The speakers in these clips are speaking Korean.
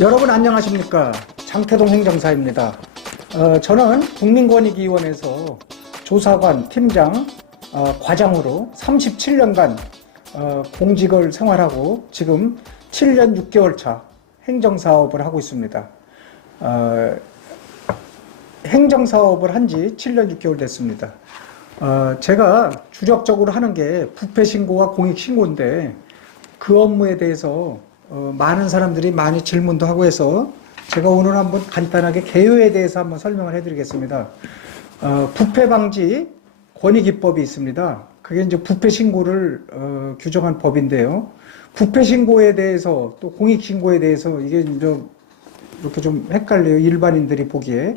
여러분 안녕하십니까? 장태동 행정사입니다. 저는 국민권익위원회에서 조사관, 팀장, 과장으로 37년간 공직을 생활하고 지금 7년 6개월 차 행정사업을 하고 있습니다. 행정사업을 한 지 7년 6개월 됐습니다. 제가 주력적으로 하는 게 부패신고와 공익신고인데 그 업무에 대해서 많은 사람들이 많이 질문도 하고 해서 제가 오늘 한번 간단하게 개요에 대해서 한번 설명을 해드리겠습니다. 부패방지 권익위법이 있습니다. 그게 이제 부패신고를 규정한 법인데요. 부패신고에 대해서 또 공익신고에 대해서 이게 이제 이렇게 좀 헷갈려요. 일반인들이 보기에.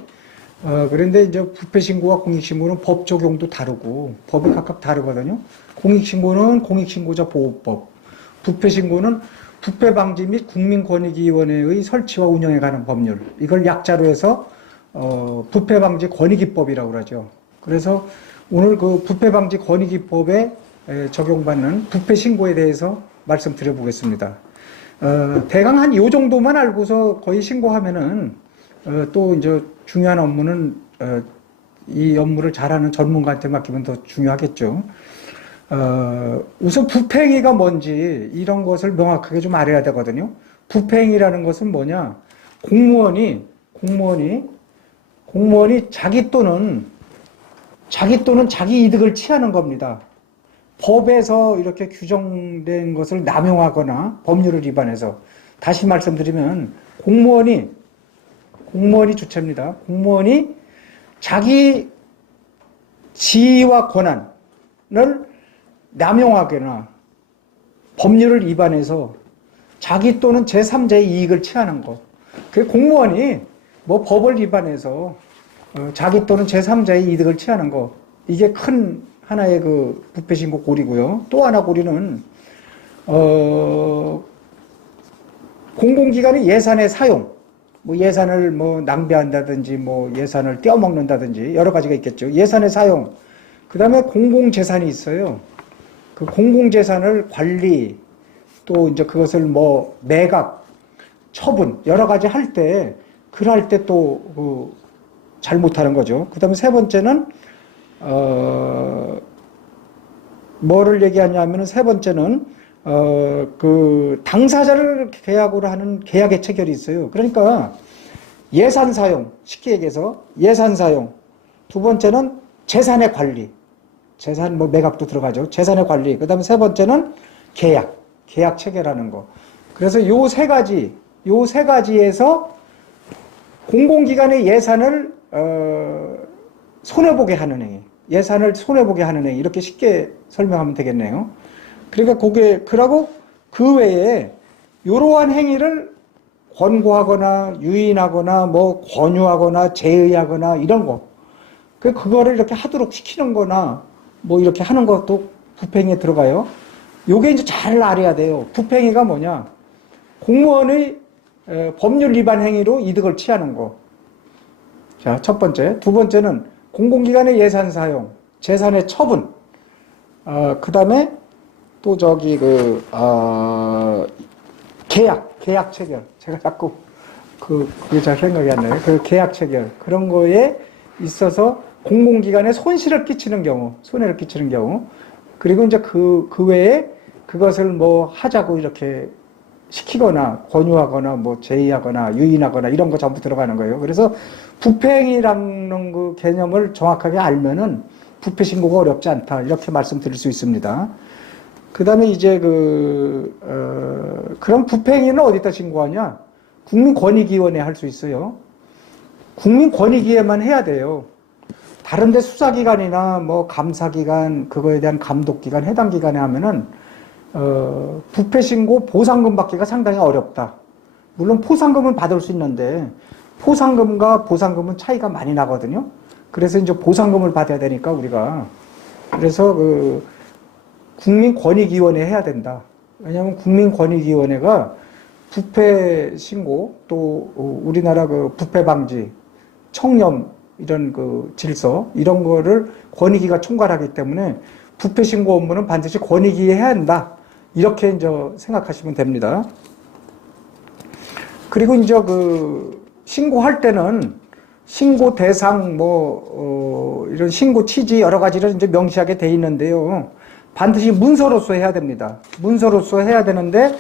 그런데 이제 부패신고와 공익신고는 법 적용도 다르고 법이 각각 다르거든요. 공익신고는 공익신고자 보호법, 부패신고는 부패방지 및 국민권익위원회의 설치와 운영에 관한 법률, 이걸 약자로 해서 부패방지 권익위법이라고 그러죠. 그래서 오늘 그 부패방지 권익위법에 적용받는 부패신고에 대해서 말씀드려 보겠습니다. 대강 한 요 정도만 알고서 거의 신고하면은 또 이제 중요한 업무는 이 업무를 잘하는 전문가한테 맡기면 더 중요하겠죠. 우선 부패행위가 뭔지 이런 것을 명확하게 좀 알아야 되거든요. 부패행위라는 것은 뭐냐? 공무원이 자기 또는 자기 이득을 취하는 겁니다. 법에서 이렇게 규정된 것을 남용하거나 법률을 위반해서, 다시 말씀드리면 공무원이 주체입니다. 공무원이 자기 지위와 권한을 남용하거나 법률을 위반해서 자기 또는 제3자의 이익을 취하는 것. 그 공무원이 뭐 법을 위반해서 자기 또는 제3자의 이득을 취하는 것. 이게 큰 하나의 그 부패신고 고리고요. 또 하나 고리는 공공기관의 예산의 사용, 뭐 예산을 뭐 낭비한다든지 뭐 예산을 떼어먹는다든지 여러 가지가 있겠죠. 예산의 사용. 그다음에 공공재산이 있어요. 그 공공재산을 관리, 또 이제 그것을 뭐 매각, 처분, 여러 가지 할 때, 그럴 때 또 잘못하는 거죠. 그 다음에 세 번째는, 뭐를 얘기하냐면은 세 번째는, 그 당사자를 계약으로 하는 계약의 체결이 있어요. 그러니까 예산 사용, 쉽게 얘기해서 예산 사용. 두 번째는 재산의 관리. 재산 뭐 매각도 들어가죠. 재산의 관리. 그다음에 세 번째는 계약 체결하는 거. 그래서 요 세 가지에서 공공기관의 예산을 손해보게 하는 행위, 예산을 손해보게 하는 행위, 이렇게 쉽게 설명하면 되겠네요. 그러니까 그러고 그 외에 이러한 행위를 권고하거나 유인하거나 뭐 권유하거나 제의하거나 이런 거, 그거를 이렇게 하도록 시키는 거나 뭐 이렇게 하는 것도 부패행위에 들어가요. 요게 이제 잘 알아야 돼요. 부패행위가 뭐냐? 공무원의 법률 위반 행위로 이득을 취하는 거. 자, 첫 번째. 두 번째는 공공기관의 예산 사용, 재산의 처분. 그 다음에 또 계약 체결. 제가 자꾸 그게 잘 생각이 안 나요. 그 계약 체결. 그런 거에 있어서 공공기관에 손해를 끼치는 경우, 그리고 이제 그 외에 그것을 뭐 하자고 이렇게 시키거나 권유하거나 뭐 제의하거나 유인하거나 이런 거 전부 들어가는 거예요. 그래서 부패행위라는 그 개념을 정확하게 알면은 부패 신고가 어렵지 않다, 이렇게 말씀드릴 수 있습니다. 그 다음에 이제 그럼 부패행위는 어디다 신고하냐? 국민권익위원회에 할 수 있어요. 국민권익위에만 해야 돼요. 다른데 수사기관이나 뭐 감사기관, 그거에 대한 감독기관, 해당 기관에 하면은 부패신고 보상금 받기가 상당히 어렵다. 물론 포상금은 받을 수 있는데 포상금과 보상금은 차이가 많이 나거든요. 그래서 이제 보상금을 받아야 되니까 우리가, 그래서 국민권익위원회 해야 된다. 왜냐하면 국민권익위원회가 부패신고, 또 우리나라 부패방지, 청렴, 이런 질서, 이런 거를 권익위가 총괄하기 때문에 부패신고 업무는 반드시 권익위에 해야 한다. 이렇게 이제 생각하시면 됩니다. 그리고 이제 신고할 때는 신고 대상, 이런 신고 취지 여러 가지를 이제 명시하게 돼 있는데요. 반드시 문서로서 해야 됩니다. 문서로서 해야 되는데,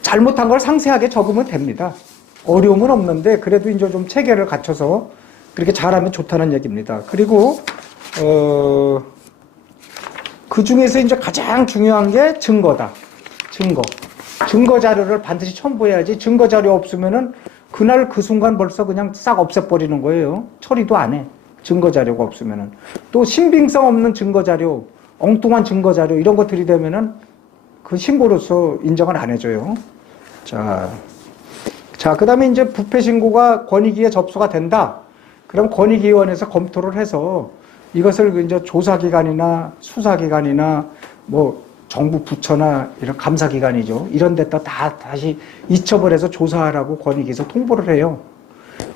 잘못한 걸 상세하게 적으면 됩니다. 어려움은 없는데, 그래도 이제 좀 체계를 갖춰서 그렇게 잘하면 좋다는 얘기입니다. 그리고, 그 중에서 이제 가장 중요한 게 증거다. 증거 자료를 반드시 첨부해야지. 증거 자료 없으면은 그날 그 순간 벌써 그냥 싹 없애버리는 거예요. 처리도 안 해. 증거 자료가 없으면은. 또 신빙성 없는 증거 자료, 엉뚱한 증거 자료 이런 거 들이대면은 그 신고로서 인정을 안 해줘요. 자, 그 다음에 이제 부패 신고가 권익위에 접수가 된다. 그럼 권익위원회에서 검토를 해서 이것을 이제 조사기관이나 수사기관이나 정부 부처나 이런 감사기관이죠. 이런 데다 다 다시 이첩을 해서 조사하라고 권익위에서 통보를 해요.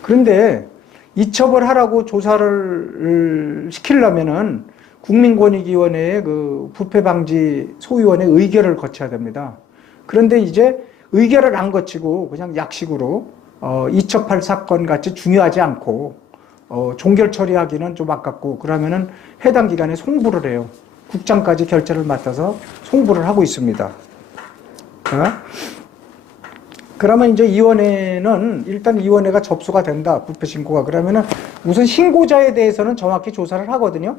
그런데 이첩을 하라고 조사를 시키려면은 국민권익위원회의 그 부패방지 소위원회 의결을 거쳐야 됩니다. 그런데 이제 의결을 안 거치고 그냥 약식으로 이첩할 사건 같이 중요하지 않고 종결 처리하기는 좀 아깝고 그러면은 해당 기관에 송부를 해요. 국장까지 결재를 맡아서 송부를 하고 있습니다. 그러면 이제 일단 위원회가 접수가 된다. 부패 신고가. 그러면은 우선 신고자에 대해서는 정확히 조사를 하거든요.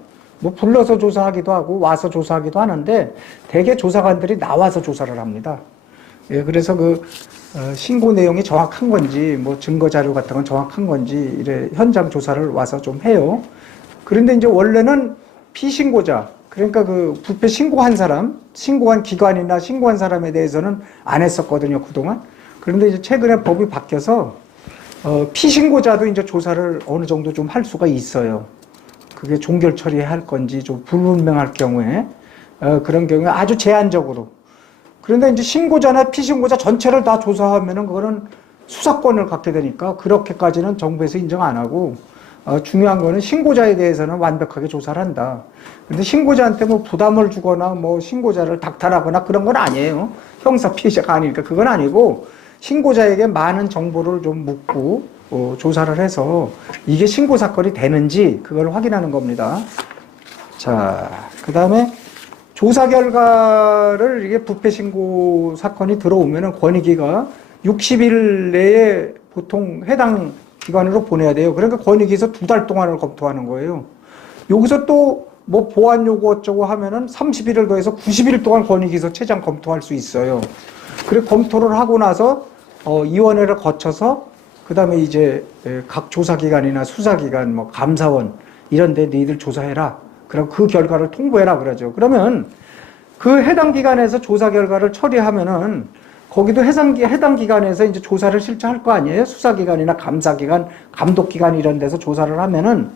불러서 조사하기도 하고 와서 조사하기도 하는데 대개 조사관들이 나와서 조사를 합니다. 예, 그래서 신고 내용이 정확한 건지 증거 자료 같은 건 정확한 건지 이래 현장 조사를 와서 좀 해요. 그런데 이제 원래는 피신고자, 그러니까 부패 신고한 사람, 신고한 기관이나 신고한 사람에 대해서는 안 했었거든요, 그동안. 그런데 이제 최근에 법이 바뀌어서, 피신고자도 이제 조사를 어느 정도 좀 할 수가 있어요. 그게 종결 처리할 건지 좀 불분명할 경우에, 그런 경우에 아주 제한적으로. 그런데 이제 신고자나 피신고자 전체를 다 조사하면은 그거는 수사권을 갖게 되니까 그렇게까지는 정부에서 인정 안 하고, 중요한 거는 신고자에 대해서는 완벽하게 조사를 한다. 근데 신고자한테 부담을 주거나 신고자를 닥탈하거나 그런 건 아니에요. 형사 피해자가 아니니까 그건 아니고 신고자에게 많은 정보를 좀 묻고 조사를 해서 이게 신고 사건이 되는지 그걸 확인하는 겁니다. 자, 그 다음에 조사 결과를 이게 부패 신고 사건이 들어오면은 권익위가 60일 내에 보통 해당 기관으로 보내야 돼요. 그러니까 권익위에서 2달 동안을 검토하는 거예요. 여기서 또 보안 요구 어쩌고 하면은 30일을 더해서 90일 동안 권익위에서 최장 검토할 수 있어요. 그리고 검토를 하고 나서 위원회를 거쳐서 그다음에 이제 각 조사기관이나 수사기관, 감사원 이런 데 너희들 조사해라. 그럼 그 결과를 통보해라 그러죠. 그러면 그 해당 기관에서 조사 결과를 처리하면은 거기도 해당 기관에서 이제 조사를 실제 할 거 아니에요? 수사기관이나 감사기관, 감독기관 이런 데서 조사를 하면은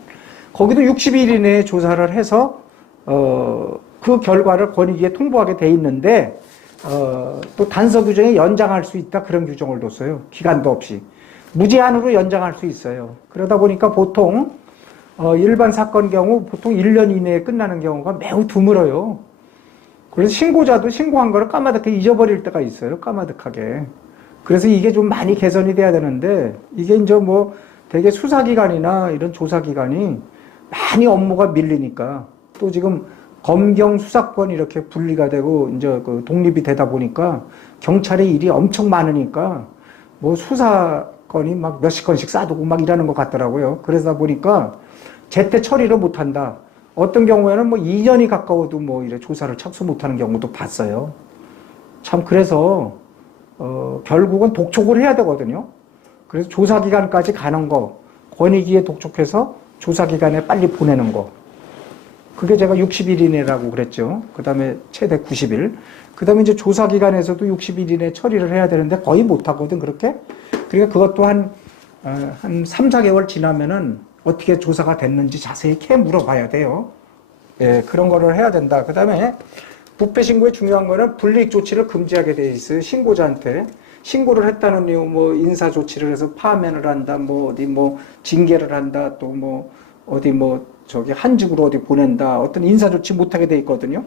거기도 60일 이내에 조사를 해서 그 결과를 권익위에 통보하게 돼 있는데 또 단서 규정에 연장할 수 있다 그런 규정을 뒀어요. 기간도 없이 무제한으로 연장할 수 있어요. 그러다 보니까 보통 일반 사건 경우 보통 1년 이내에 끝나는 경우가 매우 드물어요. 그래서 신고자도 신고한 거를 까마득하게 잊어버릴 때가 있어요. 까마득하게. 그래서 이게 좀 많이 개선이 돼야 되는데 이게 이제 되게 수사기관이나 이런 조사기관이 많이 업무가 밀리니까 또 지금 검경 수사권 이렇게 분리가 되고 이제 독립이 되다 보니까 경찰의 일이 엄청 많으니까 수사건이 몇십 건씩 쌓아두고 이러는 것 같더라고요. 그러다 보니까 제때 처리를 못 한다. 어떤 경우에는 2년이 가까워도 이래 조사를 착수 못하는 경우도 봤어요. 참 그래서 결국은 독촉을 해야 되거든요. 그래서 조사기관까지 가는 거, 권익위에 독촉해서 조사기관에 빨리 보내는 거. 그게 제가 60일 이내라고 그랬죠. 그 다음에 최대 90일. 그 다음에 이제 조사기관에서도 60일 이내 처리를 해야 되는데 거의 못하거든, 그렇게. 그러니까 그것도 한 3, 4개월 지나면은 어떻게 조사가 됐는지 자세히 물어봐야 돼요. 예, 그런 거를 해야 된다. 그 다음에 부패 신고의 중요한 거는 불이익 조치를 금지하게 돼 있어요. 신고자한테. 신고를 했다는 이유, 인사 조치를 해서 파면을 한다, 어디 징계를 한다, 또 어디 한직으로 어디 보낸다, 어떤 인사 조치 못하게 돼 있거든요.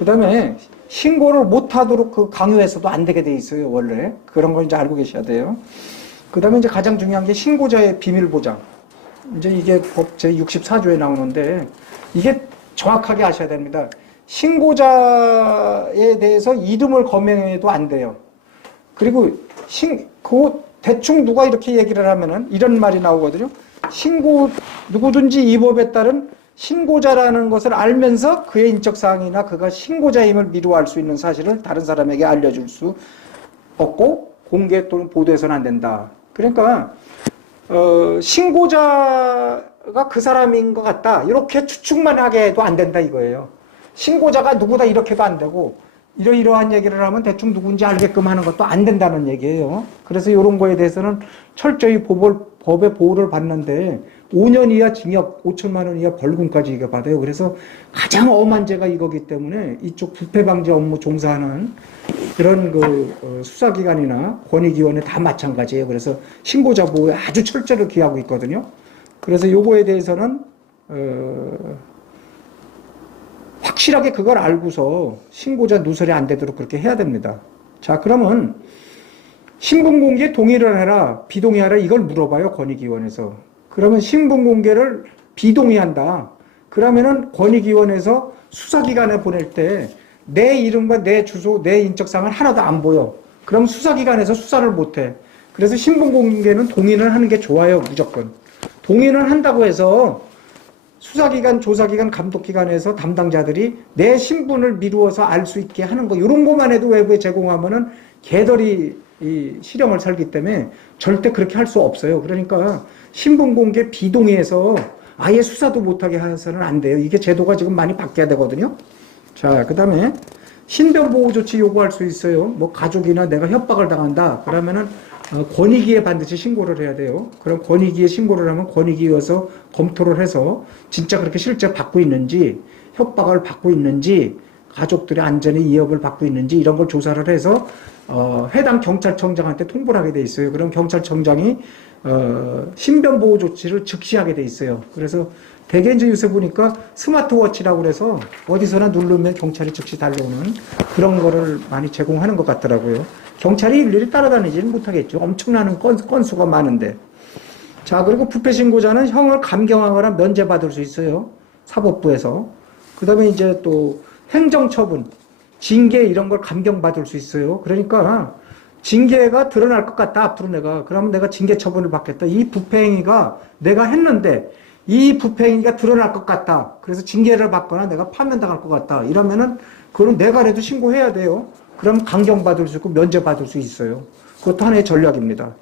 그다음에 신고를 못하도록 그 강요해서도 안 되게 돼 있어요, 원래. 그런 걸 이제 알고 계셔야 돼요. 그다음에 이제 가장 중요한 게 신고자의 비밀 보장. 이제 이게 법 제64조에 나오는데 이게 정확하게 아셔야 됩니다. 신고자에 대해서 이름을 거명해도 안 돼요. 그리고 대충 누가 이렇게 얘기를 하면은 이런 말이 나오거든요. 누구든지 이 법에 따른 신고자라는 것을 알면서 그의 인적사항이나 그가 신고자임을 미루어 알 수 있는 사실을 다른 사람에게 알려줄 수 없고 공개 또는 보도해서는 안 된다. 그러니까 신고자가 그 사람인 것 같다. 이렇게 추측만 하게 해도 안 된다 이거예요. 신고자가 누구다 이렇게도 안 되고 이러이러한 얘기를 하면 대충 누군지 알게끔 하는 것도 안 된다는 얘기예요. 그래서 이런 거에 대해서는 철저히 법의 보호를 받는데 5년 이하 징역, 5천만 원 이하 벌금까지 이거 받아요. 그래서 가장 엄한 죄가 이거기 때문에 이쪽 부패 방지 업무 종사하는 그런 수사기관이나 권익위원회 다 마찬가지예요. 그래서 신고자 보호에 아주 철저를 기하고 있거든요. 그래서 요거에 대해서는 확실하게 그걸 알고서 신고자 누설이 안 되도록 그렇게 해야 됩니다. 자, 그러면 신분 공개에 동의를 해라, 비동의하라 이걸 물어봐요, 권익위원회에서. 그러면 신분 공개를 비동의한다. 그러면은 권익위원회에서 수사기관에 보낼 때 내 이름과 내 주소, 내 인적사항은 하나도 안 보여. 그럼 수사기관에서 수사를 못해. 그래서 신분 공개는 동의를 하는 게 좋아요, 무조건. 동의는 한다고 해서 수사기관, 조사기관, 감독기관에서 담당자들이 내 신분을 미루어서 알 수 있게 하는 거, 이런 것만 해도 외부에 제공하면은 개덜이 실형을 살기 때문에 절대 그렇게 할 수 없어요. 그러니까 신분 공개 비동의해서 아예 수사도 못하게 해서는 안 돼요. 이게 제도가 지금 많이 바뀌어야 되거든요. 자, 그 다음에 신변보호 조치 요구할 수 있어요. 뭐 가족이나 내가 협박을 당한다. 그러면은 권익위에 반드시 신고를 해야 돼요. 그럼 권익위에 신고를 하면 권익위에서 검토를 해서 진짜 그렇게 실제 받고 있는지, 협박을 받고 있는지, 가족들의 안전에 위협을 받고 있는지 이런 걸 조사를 해서 해당 경찰청장한테 통보를 하게 돼 있어요. 그럼 경찰청장이 신변보호 조치를 즉시 하게 돼 있어요. 그래서 대개 이제 요새 보니까 스마트워치라고 그래서 어디서나 누르면 경찰이 즉시 달려오는 그런 거를 많이 제공하는 것 같더라고요. 경찰이 일일이 따라다니지는 못하겠죠. 엄청나는 건수가 많은데. 자, 그리고 부패신고자는 형을 감경하거나 면제받을 수 있어요. 사법부에서. 그 다음에 이제 또 행정처분, 징계 이런 걸 감경받을 수 있어요. 그러니까 징계가 드러날 것 같다. 앞으로 그러면 내가 징계 처분을 받겠다. 이 부패행위가 내가 했는데 이 부패행위가 드러날 것 같다. 그래서 징계를 받거나 내가 파면당할 것 같다. 이러면은 그건 내가라도 신고해야 돼요. 그럼 감경받을 수 있고 면제받을 수 있어요. 그것도 하나의 전략입니다.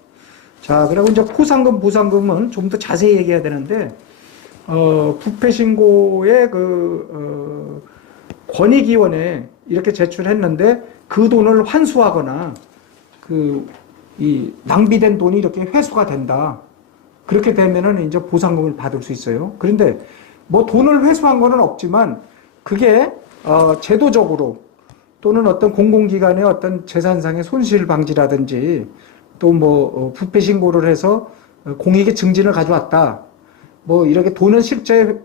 자, 그리고 이제 포상금, 보상금은 좀 더 자세히 얘기해야 되는데, 부패신고의 권익위원회에 이렇게 제출했는데 그 돈을 환수하거나 이 낭비된 돈이 이렇게 회수가 된다. 그렇게 되면은 이제 보상금을 받을 수 있어요. 그런데 뭐 돈을 회수한 거는 없지만 그게 제도적으로 또는 어떤 공공기관의 어떤 재산상의 손실 방지라든지 또 뭐 부패 신고를 해서 공익의 증진을 가져왔다. 뭐 이렇게 돈은 실제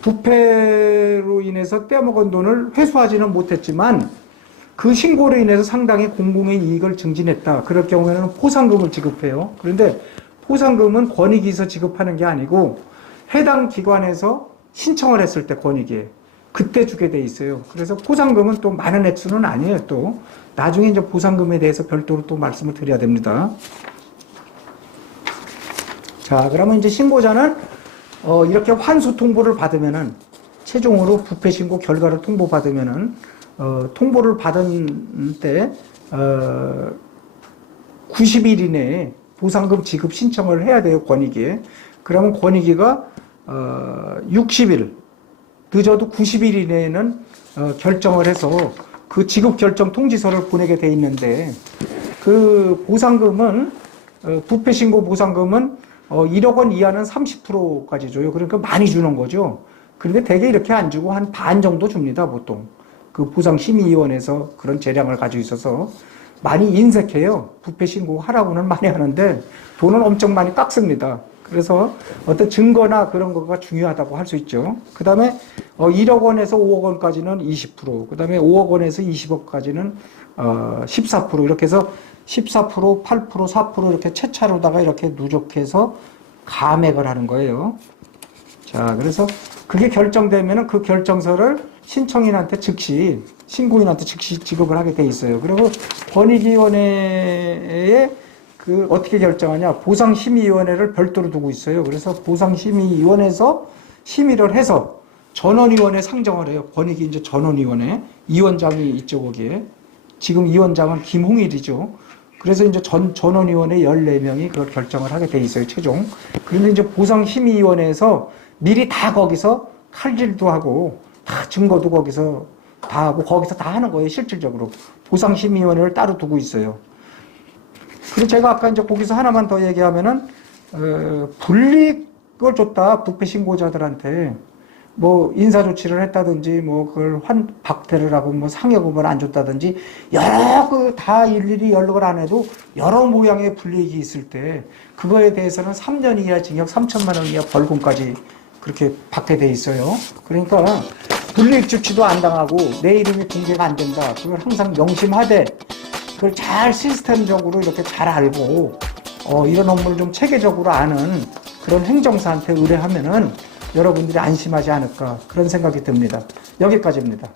부패로 인해서 떼먹은 돈을 회수하지는 못했지만 그 신고로 인해서 상당히 공공의 이익을 증진했다. 그럴 경우에는 포상금을 지급해요. 그런데 포상금은 권익위에서 지급하는 게 아니고 해당 기관에서 신청을 했을 때 권익위에 그때 주게 돼 있어요. 그래서 포상금은 또 많은 액수는 아니에요. 또 나중에 이제 보상금에 대해서 별도로 또 말씀을 드려야 됩니다. 자, 그러면 이제 신고자는 이렇게 환수 통보를 받으면은 최종으로 부패 신고 결과를 통보받으면은 통보를 받은 때 90일 이내에 보상금 지급 신청을 해야 돼요, 권익위에. 그러면 권익위가 60일, 늦어도 90일 이내에는 결정을 해서 그 지급 결정 통지서를 보내게 돼 있는데, 그 보상금은 부패 신고 보상금은 1억 원 이하는 30%까지 줘요. 그러니까 많이 주는 거죠. 그런데 대개 이렇게 안 주고 한 반 정도 줍니다, 보통. 그 보상심의위원회에서 그런 재량을 가지고 있어서 많이 인색해요. 부패 신고하라고는 많이 하는데 돈은 엄청 많이 깎습니다. 그래서 어떤 증거나 그런 거가 중요하다고 할 수 있죠. 그 다음에 1억 원에서 5억 원까지는 20%, 그 다음에 5억 원에서 20억까지는 14% 이렇게 해서 14%, 8%, 4% 이렇게 채차로다가 이렇게 누적해서 감액을 하는 거예요. 자, 그래서 그게 결정되면은 그 결정서를 신청인한테 즉시, 신고인한테 즉시 지급을 하게 돼 있어요. 그리고 권익위원회에 그 어떻게 결정하냐? 보상심의위원회를 별도로 두고 있어요. 그래서 보상심의위원회에서 심의를 해서 전원위원회 상정을 해요. 권익위 이제 전원위원회. 위원장이 있죠, 거기에. 지금 위원장은 김홍일이죠. 그래서 이제 전원위원회 14명이 그걸 결정을 하게 돼 있어요, 최종. 그런데 이제 보상심의위원회에서 미리 다 거기서 칼질도 하고, 다 증거도 거기서 다 하고, 거기서 다 하는 거예요, 실질적으로. 보상심의위원회를 따로 두고 있어요. 그리고 제가 아까 이제 거기서 하나만 더 얘기하면은, 불이익을 줬다, 부패 신고자들한테. 뭐, 인사조치를 했다든지, 뭐, 그걸 박대를 하고, 뭐, 상여금을 안 줬다든지, 여러 다 일일이 연락을 안 해도 여러 모양의 불이익이 있을 때, 그거에 대해서는 3년 이하 징역 3천만 원 이하 벌금까지 그렇게 받게 돼 있어요. 그러니까, 불이익 조치도 안 당하고, 내 이름이 공개가 안 된다. 그걸 항상 명심하되, 그걸 잘 시스템적으로 이렇게 잘 알고, 이런 업무를 좀 체계적으로 아는 그런 행정사한테 의뢰하면은 여러분들이 안심하지 않을까 그런 생각이 듭니다. 여기까지입니다.